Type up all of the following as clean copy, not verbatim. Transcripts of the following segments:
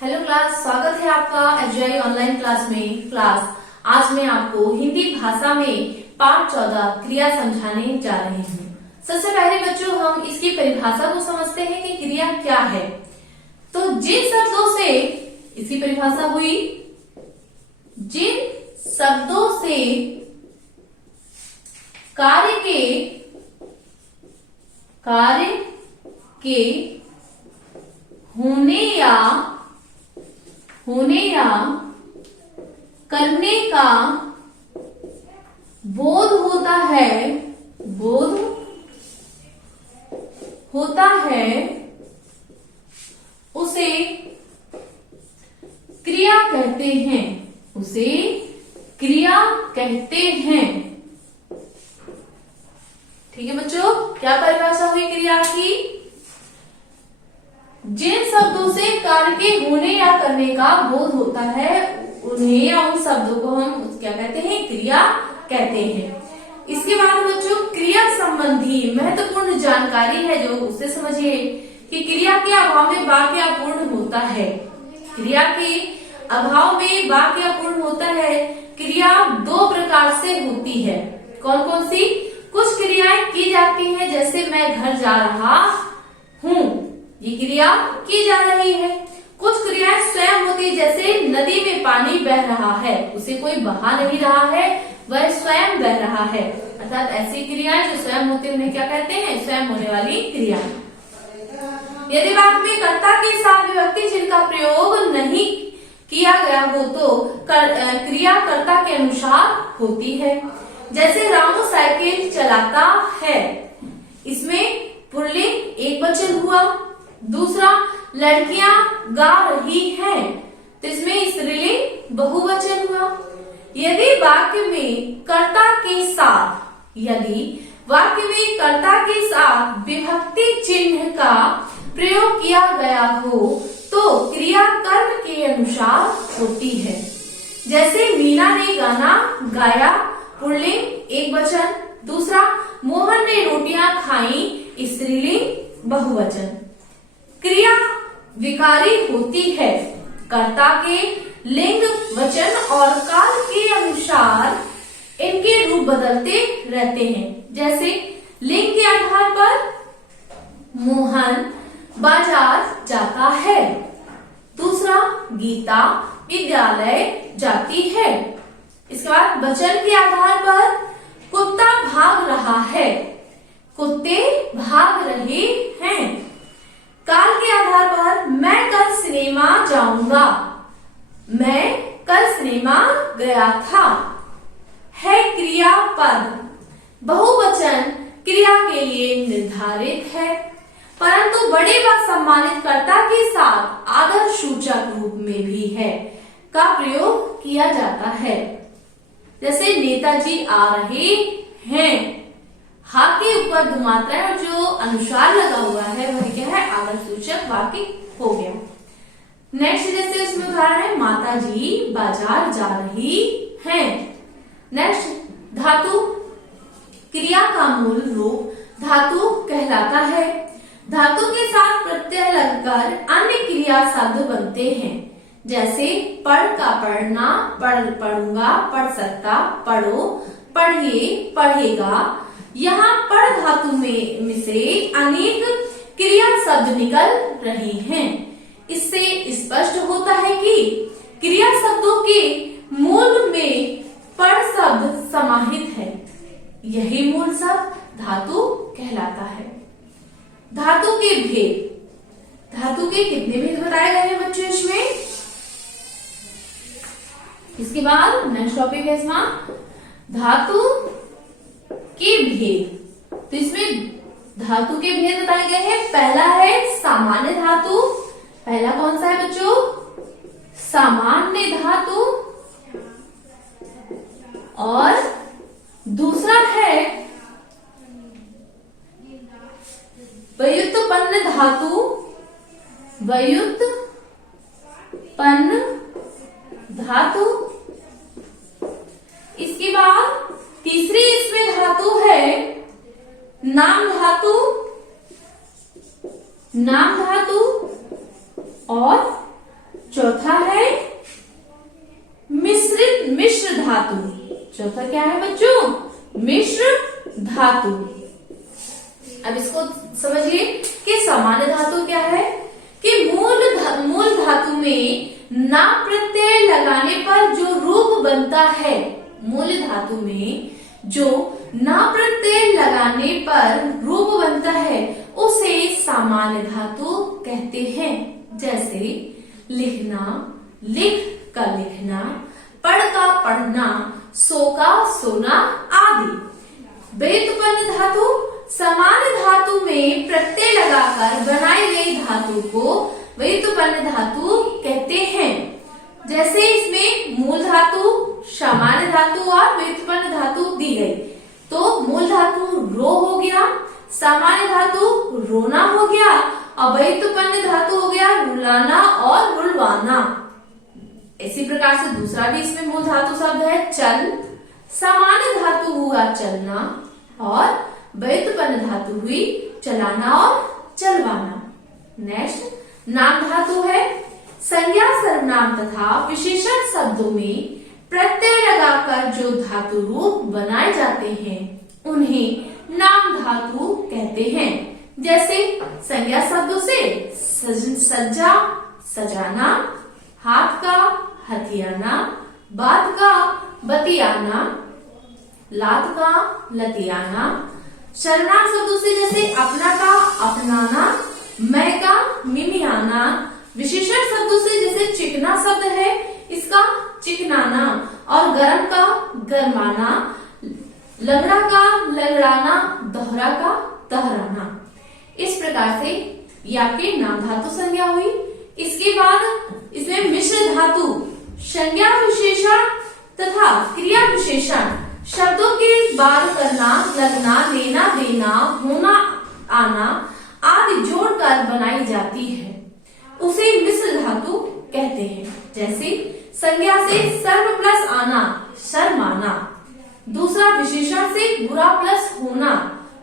Hello class, स्वागत है आपका एफजीआई ऑनलाइन क्लास में। क्लास आज मैं आपको हिंदी भाषा में पाठ 14 क्रिया समझाने जा रही हूँ। सबसे पहले बच्चों हम इसकी परिभाषा को समझते हैं कि क्रिया क्या है। तो जिन शब्दों से इसकी परिभाषा हुई, जिन शब्दों से कार्य के होने या करने का बोध होता है उसे क्रिया कहते हैं। ठीक है बच्चों, क्या परिभाषा हुई क्रिया की? जिन शब्दों से कार्य के होने या करने का बोध होता है उन्हें या उन शब्दों को हम क्या कहते हैं? क्रिया कहते हैं। इसके बाद बच्चों क्रिया संबंधी महत्वपूर्ण जानकारी है जो उससे समझिए कि क्रिया के अभाव में वाक्य अपूर्ण होता है। क्रिया के अभाव में वाक्य अपूर्ण होता है। क्रिया दो प्रकार से होती है। कौन कौन सी? कुछ क्रियाएं की जाती हैं, जैसे मैं घर जा रहा हूँ, ये क्रिया की जा रही है। कुछ क्रियाएं स्वयं होती, जैसे नदी में पानी बह रहा है, उसे कोई बहा नहीं रहा है, वह स्वयं बह रहा है। अर्थात ऐसी क्रियाएं जो स्वयं होती है उन्हें क्या कहते हैं? स्वयं होने वाली क्रिया। यदि वाक्य में कर्ता के साथ विभक्ति चिन्ह का प्रयोग नहीं किया गया हो तो क्रिया कर्ता के अनुसार होती है। जैसे रामू साइकिल चलाता है, इसमें पुल्लिंग एक वचन हुआ। दूसरा, लड़कियां गा रही हैं, तो इसमें स्त्रीलिंग बहुवचन हुआ। यदि वाक्य में कर्ता के साथ विभक्ति चिन्ह का प्रयोग किया गया हो तो क्रिया कर्म के अनुसार होती है। जैसे मीना ने गाना गाया, पुल्लिंग एक वचन। दूसरा, मोहन ने रोटियां खाई, स्त्रीलिंग बहुवचन। क्रिया विकारी होती है। कर्ता के लिंग, वचन और काल के अनुसार इनके रूप बदलते रहते हैं। जैसे लिंग के आधार पर मोहन बाजार जाता है। दूसरा, गीता विद्यालय जाती है। इसके बाद वचन के आधार पर कुत्ता भाग रहा है, कुत्ते भाग रहे हैं। काल के आधार पर मैं कल सिनेमा जाऊंगा, मैं कल सिनेमा गया था। है क्रियापद बहुवचन क्रिया के लिए निर्धारित है, परंतु बड़े व सम्मानित कर्ता के साथ आदर सूचक रूप में भी है का प्रयोग किया जाता है। जैसे नेताजी आ रहे हैं, हा के ऊपर दो मात्राएं और जो अनुसार लगा हुआ है वह क्या है? आदर सूचक वाक्य हो गया। नेक्स्ट जैसे इसमें उदाहरण है, माता जी बाजार जा रही हैं। नेक्स्ट, धातु क्रिया का मूल रूप धातु कहलाता है। धातु के साथ प्रत्यय लगकर अन्य क्रिया शब्द बनते हैं। जैसे पढ़ का पढ़ना, पढ़ूंगा, पढ़ सकता, पढ़ो, पढ़िए, पढ़ेगा। यहाँ पढ़ धातु में से अनेक क्रिया शब्द निकल रही हैं। इससे स्पष्ट होता है कि क्रिया शब्दों के मूल में पढ़ शब्द समाहित है। यही मूल शब्द धातु कहलाता है। धातु के भेद, धातु के कितने भेद बताए गए हैं बच्चों इसमें? इसके बाद नेक्स्ट टॉपिक है इसमें धातु के भेद। तो इसमें धातु के भेद बताए गए हैं। पहला है सामान्य धातु। पहला कौन सा है बच्चों? सामान्य धातु। और दूसरा है व्युत्पन्न धातु। व्युत्पन्न धातु। इसके बाद तीसरी इसमें धातु है नाम धातु। नाम धातु और चौथा है मिश्र धातु। चौथा क्या है बच्चों? मिश्र धातु। अब इसको समझिए कि सामान्य धातु क्या है कि मूल धातु में ना प्रत्यय लगाने पर जो रूप बनता है, मूल धातु में जो ना प्रत्यय लगाने पर रूप बनता है उसे सामान्य धातु कहते हैं। जैसे लिखना, लिख का लिखना, पढ़ का पढ़ना, सो का सोना आदि। व्युत्पन्न धातु सामान्य धातु में प्रत्यय लगाकर बनाई गई धातु को व्युत्पन्न धातु कहते हैं। जैसे इसमें मूल धातु, सामान्य धातु और व्युत्पन्न धातु दी गई। तो मूल धातु रो हो गया, सामान्य धातु रोना हो गया और व्युत्पन्न धातु हो गया रुलाना और रुलवाना। इसी प्रकार से दूसरा भी इसमें मूल धातु शब्द है चल, सामान्य धातु हुआ चलना और व्युत्पन्न धातु हुई चलाना और चलवाना। नेक्स्ट नाम धातु है संज्ञा, सर्वनाम तथा विशेषण शब्दों में प्रत्यय लगाकर जो धातु रूप बनाए जाते हैं उन्हें नाम धातु कहते हैं। जैसे संज्ञा शब्दों से सज्जा सजाना, हाथ का हथियाना, बात का बतियाना, लात का लतियाना। सर्वनाम शब्दों से जैसे अपना का अपनाना, मैं का मिमियाना। विशेषण शब्दों से जैसे चिकना शब्द है इसका चिकनाना और गरम का गरमाना, लंगड़ा का लंगड़ाना, दोहरा का दोहराना। इस प्रकार से ये आपके नाम धातु संज्ञा हुई। इसके बाद इसमें मिश्र धातु संज्ञा विशेषण तथा क्रिया विशेषण शब्दों के बाद करना, लगना, लेना, देना, होना, आना आदि जोड़कर बनाई जाती है, उसे मिश्र धातु कहते हैं। जैसे संज्ञा से सर्व प्लस आना, शर्माना। दूसरा विशेषण से बुरा प्लस होना,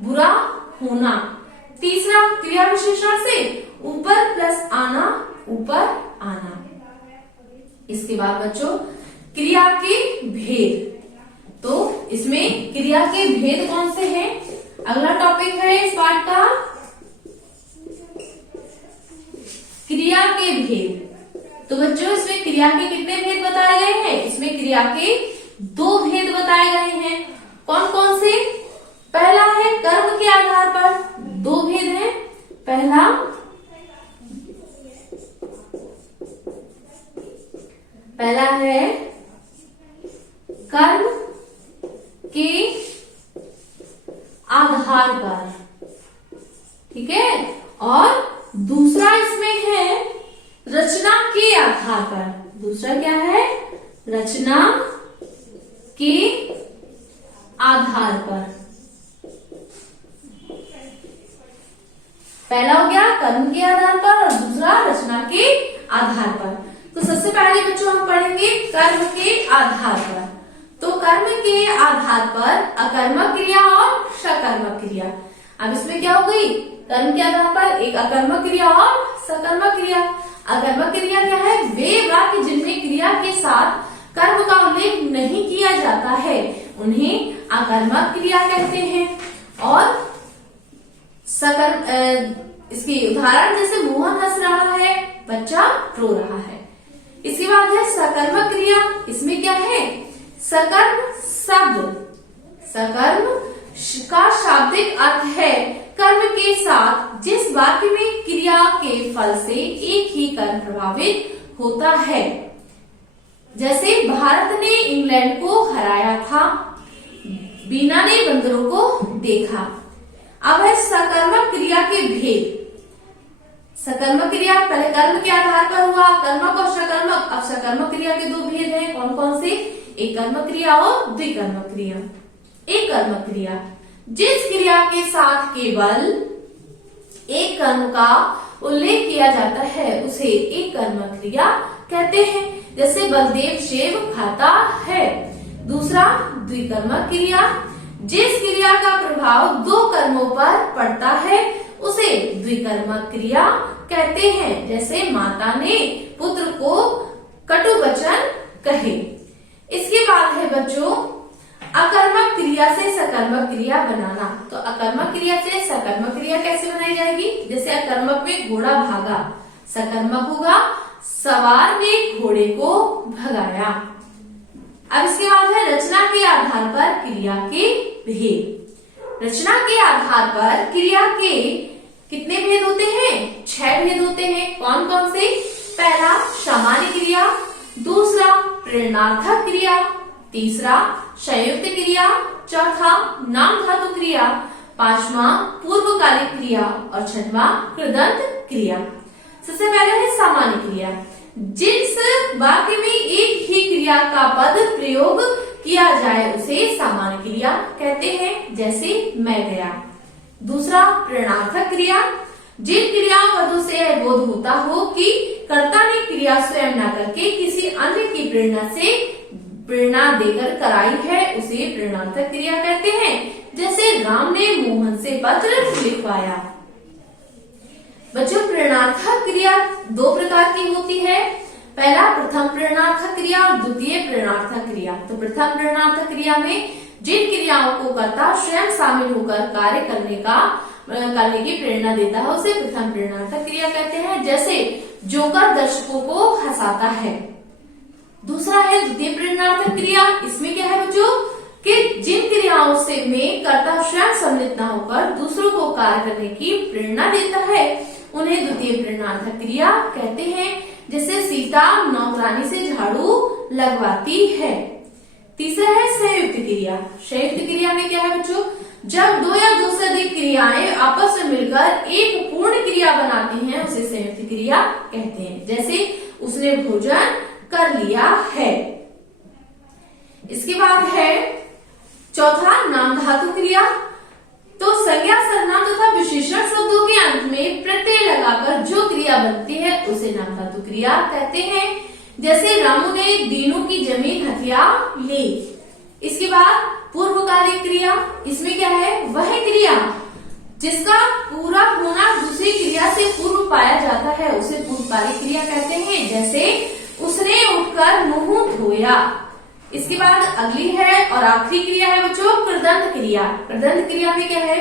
बुरा होना। तीसरा क्रिया विशेषण से ऊपर प्लस आना, ऊपर आना। इसके बाद बच्चों क्रिया के भेद। तो इसमें क्रिया के भेद कौन से हैं? अगला टॉपिक है इस पाठ का क्रिया के भेद। तो बच्चों इसमें क्रिया के कितने भेद बताए गए हैं? इसमें क्रिया के 2 भेद बताए गए हैं। कौन कौन से? पहला है कर्म के आधार पर 2 भेद हैं। पहला है कर्म के आधार पर, ठीक है। और दूसरा इसमें है रचना के आधार पर। दूसरा क्या है? रचना के आधार पर। पहला हो गया कर्म के आधार पर और दूसरा रचना के आधार पर। तो सबसे पहले बच्चों हम पढ़ेंगे कर्म के आधार पर। तो कर्म के आधार पर अकर्मक क्रिया और सकर्मक क्रिया। अब इसमें क्या हो गई? कर्म के आधार पर एक अकर्मक क्रिया और सकर्मक क्रिया। अकर्मक क्रिया क्या है? वे वाक्य जिनमें क्रिया के साथ कर्म का उल्लेख नहीं किया जाता है उन्हें अकर्मक क्रिया कहते हैं। और इसकी उदाहरण जैसे मोहन हंस रहा है, बच्चा रो रहा है। इसके बाद है सकर्मक क्रिया। इसमें क्या है? सकर्म शब्द, सकर्म का शाब्दिक अर्थ है कर्म के साथ जिस वाक्य में क्रिया के फल से एक ही कर्म प्रभावित होता है। जैसे भारत ने इंग्लैंड को हराया था, बीना ने बंदरों को देखा। अब है सकर्मक क्रिया के भेद। सकर्मक क्रिया पहले कर्म के आधार पर हुआ, कर्मक और सकर्मक। अब सकर्मक क्रिया के 2 भेद हैं। कौन कौन से? एक कर्मक क्रिया और द्विकर्मक क्रिया। एक कर्मक क्रिया जिस क्रिया के साथ केवल एक कर्म का उल्लेख किया जाता है उसे एक कर्मक क्रिया कहते हैं। जैसे बलदेव सेब खाता है। दूसरा द्विकर्मक क्रिया जिस क्रिया का प्रभाव 2 कर्मों पर पड़ता है उसे द्विकर्मक क्रिया कहते हैं। जैसे माता ने पुत्र को कटु वचन कहे। इसके बाद है बच्चों अकर्मक क्रिया से सकर्मक क्रिया बनाना। तो अकर्मक क्रिया से सकर्मक क्रिया कैसे बनाई जाएगी? जैसे अकर्मक में घोड़ा भागा, सकर्मक होगा सवार ने घोड़े को भगाया। अब इसके बाद है रचना के आधार पर क्रिया के भेद। रचना के आधार पर क्रिया के कितने भेद होते हैं? 6 भेद होते हैं। कौन कौन से? पहला सामान्य क्रिया, दूसरा प्रेरणार्थक क्रिया, तीसरा संयुक्त क्रिया, चौथा नाम धातु क्रिया, पांचवा पूर्वकालिक क्रिया और छठवां कृदंत क्रिया। सबसे पहले है सामान्य क्रिया। जिस वाक्य में एक ही क्रिया का पद प्रयोग किया जाए उसे सामान्य क्रिया कहते हैं। जैसे मैं गया। दूसरा प्रेरणार्थक क्रिया। जिन क्रियापदों से यह बोध होता हो कि कर्ता ने क्रिया स्वयं न करके किसी अन्य की प्रेरणा देकर कराई है उसे प्रेरणार्थक क्रिया कहते हैं। जैसे राम ने मोहन से पत्र लिखवाया। बच्चों प्रेरणार्थक क्रिया 2 प्रकार की होती है। पहला प्रथम प्रेरणार्थक क्रिया और द्वितीय प्रेरणार्थक क्रिया। तो प्रथम प्रेरणार्थक क्रिया में जिन क्रियाओं को कर्ता स्वयं शामिल होकर कार्य करने की प्रेरणा देता है उसे प्रथम प्रेरणार्थक क्रिया कहते हैं। जैसे जोकर दर्शकों को हंसाता है। दूसरा है द्वितीय प्रेरणार्थक क्रिया। इसमें क्या है बच्चों कि जिन क्रियाओं से में कर्ता स्वयं सम्मिलित न होकर दूसरों को कार्य करने की प्रेरणा देता है उन्हें द्वितीय प्रेरणार्थक क्रिया कहते हैं। जैसे सीता नौकरानी से झाड़ू लगवाती है। तीसरा है संयुक्त क्रिया। संयुक्त क्रिया में क्या है बच्चों? जब 2 या 2 से अधिक क्रियाएं आपस में मिलकर एक पूर्ण क्रिया बनाती हैं उसे संयुक्त क्रिया कहते हैं। जैसे उसने भोजन कर लिया है। इसके बाद है चौथा नाम धातु क्रिया। तो संज्ञा सर्वनाम तथा विशेषण शब्दों के अंत में प्रत्यय लगाकर जो क्रिया बनती है उसे नाम धातु क्रिया कहते हैं। जैसे रामू ने दीनू की जमीन हथिया ली। इसके बाद पूर्वकालिक क्रिया। इसमें क्या है? वह क्रिया जिसका पूरा होना दूसरी क्रिया से पूर्व पाया जाता है उसे पूर्वकालिक क्रिया कहते हैं। जैसे उसने उठकर मुंह धोया। इसके बाद अगली है और आखिरी क्रिया है बच्चों कृदंत क्रिया। कृदंत क्रिया में क्या है?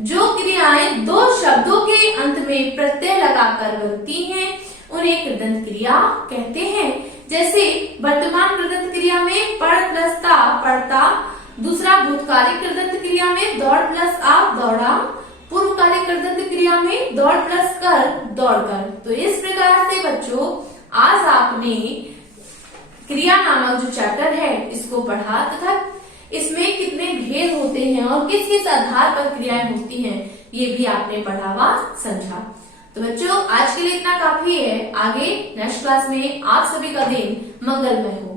जो क्रियाएं 2 शब्दों के अंत में प्रत्यय लगाकर बनती हैं उन्हें कृदंत क्रिया कहते हैं। जैसे वर्तमान कृदंत क्रिया में पढ़ प्लस ता पढ़ता। दूसरा भूतकालिक कृदंत क्रिया में दौड़ प्लस आ दौड़ा। पूर्वकालिक कृदंत क्रिया में दौड़ प्लस कर दौड़कर। तो इस प्रकार से बच्चों आज आपने क्रिया नामक जो चैप्टर है इसको पढ़ा तथा इसमें कितने भेद होते हैं और किस किस आधार पर क्रियाएं होती हैं ये भी आपने पढ़ा व समझा। तो बच्चों आज के लिए इतना काफी है। आगे नेक्स्ट क्लास में आप सभी का दिन मंगलमय हो।